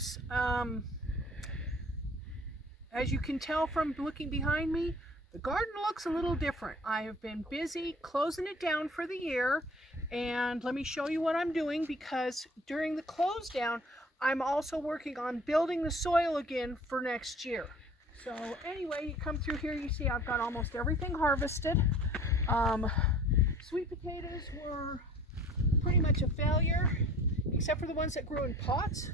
folks. As you can tell from looking behind me, the garden looks a little different. I have been busy closing it down for the year, and let me show you what I'm doing, because during the close down I'm also working on building the soil again for next year. So anyway, you come through here, you see I've got almost everything harvested. Sweet potatoes were pretty much a failure, except for the ones that grew in pots.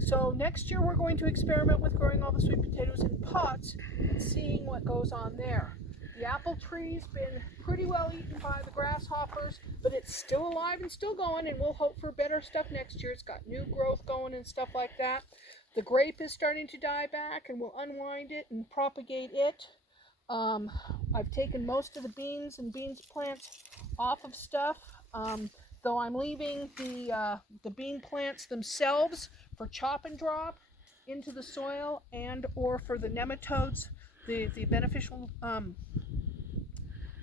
So next year we're going to experiment with growing all the sweet potatoes in pots and seeing what goes on there. The apple tree's been pretty well eaten by the grasshoppers, but it's still alive and still going, and we'll hope for better stuff next year. It's got new growth going and stuff like that. The grape is starting to die back, and we'll unwind it and propagate it. I've taken most of the beans and beans plants off of stuff, though I'm leaving the bean plants themselves for chop and drop into the soil, and or for the nematodes, the beneficial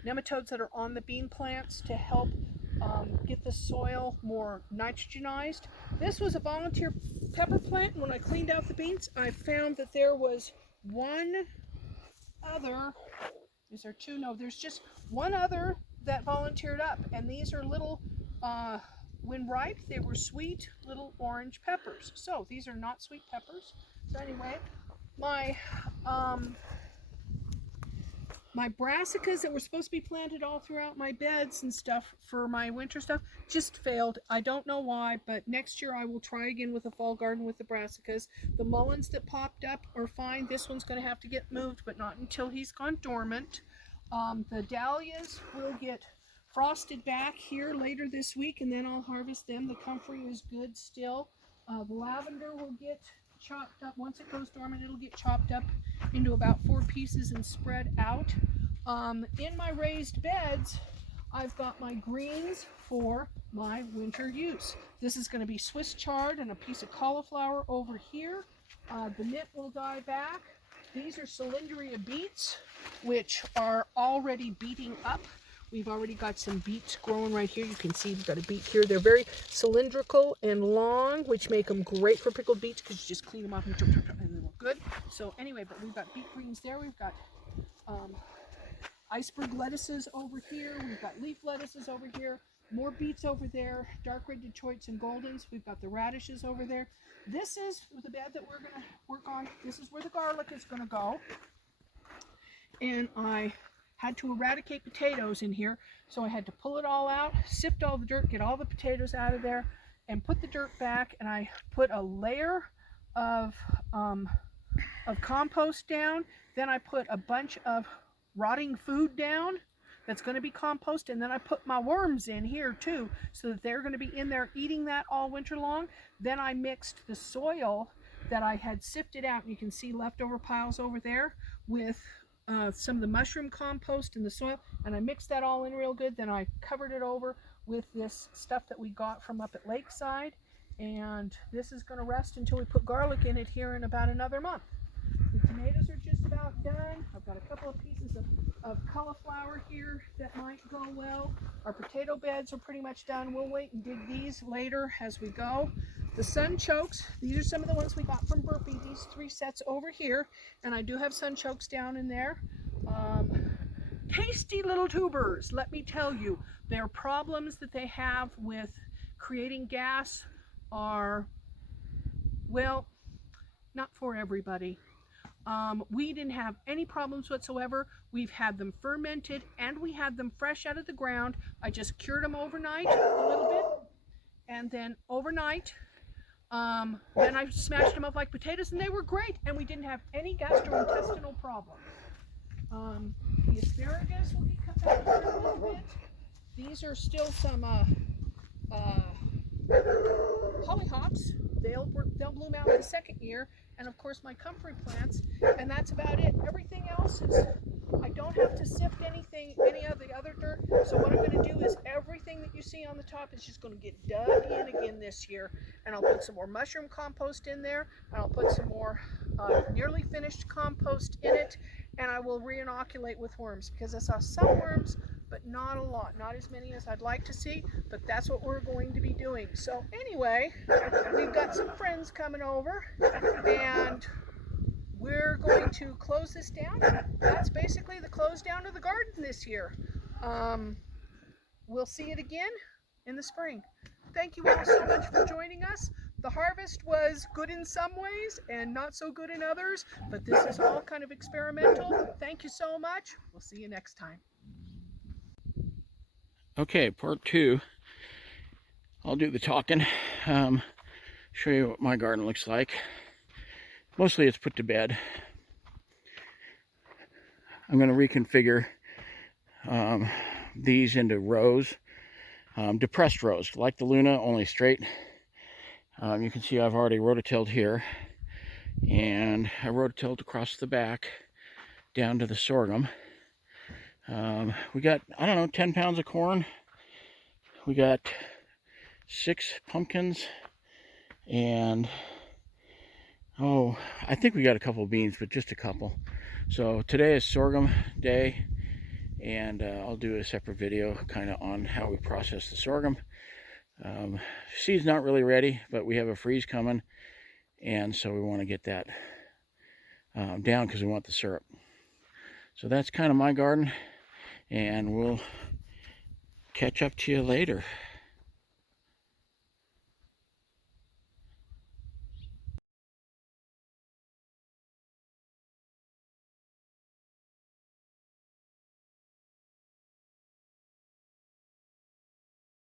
nematodes that are on the bean plants to help get the soil more nitrogenized. This was a volunteer pepper plant, and when I cleaned out the beans, I found that there was one other. Is there two? No, there's just one other that volunteered up, and these are little, when ripe, they were sweet little orange peppers. So these are not sweet peppers. So anyway, my brassicas that were supposed to be planted all throughout my beds and stuff for my winter stuff just failed. I don't know why, but next year I will try again with a fall garden with the brassicas. The mulleins that popped up are fine. This one's going to have to get moved, but not until he's gone dormant. The dahlias will get frosted back here later this week, and then I'll harvest them. The comfrey is good still. The lavender will get chopped up. Once it goes dormant, it'll get chopped up into about 4 pieces and spread out. In my raised beds, I've got my greens for my winter use. This is going to be Swiss chard and a piece of cauliflower over here. The knit will die back. These are cylindria beets, which are already beating up. We've already got some beets growing right here. You can see we've got a beet here. They're very cylindrical and long, which make them great for pickled beets because you just clean them up and they look good. So anyway, but we've got beet greens there. We've got iceberg lettuces over here. We've got leaf lettuces over here. More beets over there. Dark red Detroits and Goldens. We've got the radishes over there. This is the bed that we're going to work on. This is where the garlic is going to go. And I had to eradicate potatoes in here, so I had to pull it all out, sift all the dirt, get all the potatoes out of there, and put the dirt back. And I put a layer of compost down. Then I put a bunch of rotting food down that's going to be compost, and then I put my worms in here too, so that they're going to be in there eating that all winter long. Then I mixed the soil that I had sifted out, and you can see leftover piles over there, with some of the mushroom compost in the soil, and I mixed that all in real good. Then I covered it over with this stuff that we got from up at Lakeside, and this is going to rest until we put garlic in it here in about another month. The tomatoes are just about done. I've got a couple of pieces of cauliflower here that might go well. Our potato beds are pretty much done. We'll wait and dig these later as we go. The sunchokes, these are some of the ones we got from Burpee, these 3 sets over here, and I do have sunchokes down in there. Tasty little tubers, let me tell you. Their problems that they have with creating gas are, well, not for everybody. We didn't have any problems whatsoever. We've had them fermented, and we had them fresh out of the ground. I just cured them overnight a little bit, and then overnight, then I smashed them up like potatoes, and they were great, and we didn't have any gastrointestinal problems. The asparagus will be cut back here a little bit. These are still some hollyhocks. They'll bloom out in the second year, and of course my comfrey plants, and that's about it. Everything else is, I don't have to sift any of the other dirt, so what I'm going to do is everything that you see on the top is just going to get dug in again this year, and I'll put some more mushroom compost in there, and I'll put some more nearly finished compost in it, and I will re-inoculate with worms, because I saw some worms, but not a lot, not as many as I'd like to see, but that's what we're going to be doing. So anyway, we've got some friends coming over, and we're going to close this down. That's basically the close down of the garden this year. We'll see it again in the spring. Thank you all so much for joining us. The harvest was good in some ways and not so good in others, but this is all kind of experimental. Thank you so much. We'll see you next time. Okay, part 2. I'll do the talking. Show you what my garden looks like. Mostly it's put to bed. I'm going to reconfigure these into rows, depressed rows, like the Luna, only straight. You can see I've already rototilled here, and I rototilled across the back down to the sorghum. We got, I don't know, 10 pounds of corn. We got 6 pumpkins, and I think we got a couple of beans, but just a couple. So today is sorghum day, and I'll do a separate video kind of on how we process the sorghum. Seed's not really ready, but we have a freeze coming, and so we want to get that down because we want the syrup. So that's kind of my garden, and we'll catch up to you later.